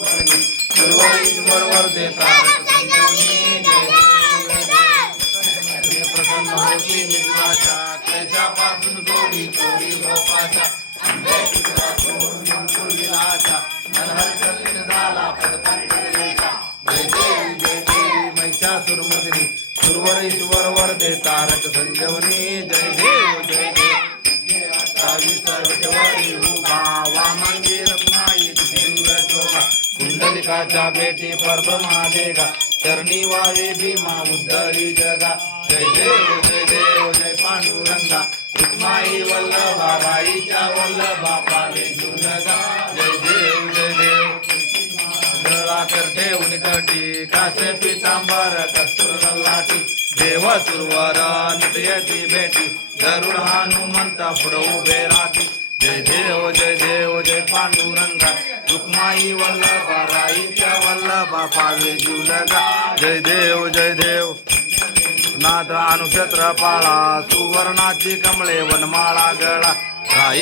ईश्वर वर देता प्रसन्न होती निजलाच्या क्लेशापासून सोडी चोरी भोपाच्या विलाच्या हरकल्लीन झाला पदपंकलेचा जय देवी महिषासुरमर्दिनी सुरवर ईश्वर वर देता रक संजीवनी जय देव जय देव सर्वरी उभा वामंगी रत्नाई दिव्य शोभा कुंडलिकाच्या बेटी परब्रह्मादेगा चरणी वावे भीमा उद्धरी जगा जय देव जय पांडुरंगा रुक्माई वल्लभा बाईच्या वल्लभा पावे जुलगा जय देव गळा करते उनिकटी कासे पितांबर कस्तुर लाटी देव सुरवर नटयती बेटी गरुड हनुमंता पुढ उभे राहती जय देव जय पांडुरंगा रुक्माई वल्लभा राईच्या वल्लभा पावे जुलगा जय देव नाथ अनुक्षत्र पाळा सुवर्णाची कमळे वनमाळा गळा राई